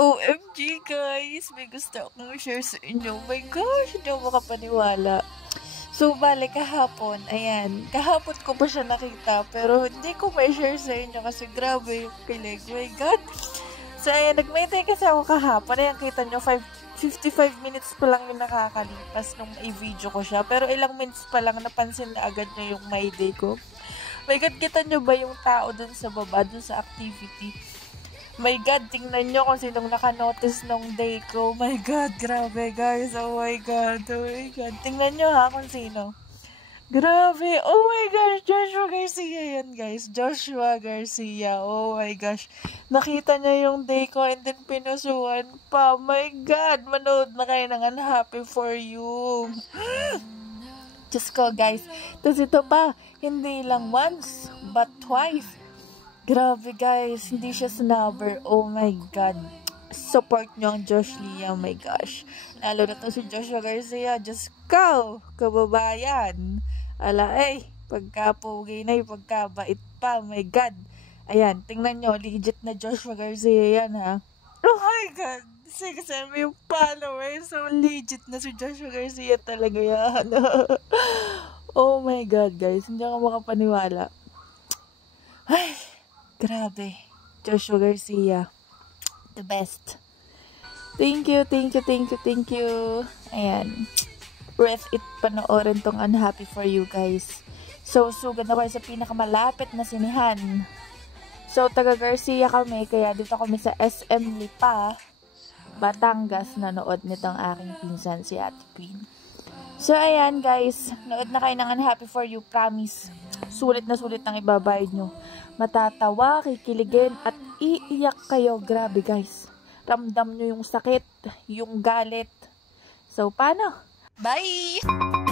OMG guys, may gusto akong share sa inyo. Oh my gosh, hindi ako makapaniwala. So, bale kahapon, ayan, kahapon ko pa siya nakita, pero hindi ko may share sa inyo kasi grabe yung kilig. Oh my God. So, ayan, nag-maytay kasi ako kahapon. Ayan, kita nyo, 55 minutes pa lang yung nakakalipas nung i-video ko siya. Pero ilang minutes pa lang, napansin na agad nyo yung my day ko. My God, kita nyo ba yung tao dun sa baba, dun sa activity? My God, tingnan nyo kung sinong nakanotice nung day ko. Oh my God, grabe guys. Oh my God, oh my God. Tingnan nyo ha kung sino. Grabe, oh my gosh, Joshua Garcia yan guys. Joshua Garcia, oh my gosh. Nakita niya yung day ko and then pinusuan pa. Oh my God, manood na kayo ng Unhappy For You. Diyos ko guys. Tapos ito pa, hindi lang once, but twice. Grabe guys, hindi siya snubber. Oh my God. Support nyo ang Josh Lee. Oh my gosh. Lalo na to si Joshua Garcia. Diyos ko, kababayan. Ala pagka-pogi na yung pagkabait pa. Oh my God. Ayan, tingnan nyo. Legit na Joshua Garcia yan ha. Oh my God. 6M yung followers. So legit na si Joshua Garcia talaga yan. Oh my God guys. Hindi ako makapaniwala. Ay. Grabe. Joshua Garcia. The best. Thank you, thank you, thank you, thank you. Ayan. Worth it panoorin tong Unhappy For You, guys. So, sugad na kayo sa pinakamalapit na sinihan. So, taga Garcia kami, kaya dito kami sa SM Lipa, Batangas, nanood nitong aking pinsan, si Ate Queen. So, ayan, guys. Nood na kayo ng Unhappy For You, promise. Sulit na sulit ang ibabayad nyo. Matatawa, kikiligin, at iiyak kayo. Grabe guys. Ramdam nyo yung sakit, yung galit. So, paano? Bye!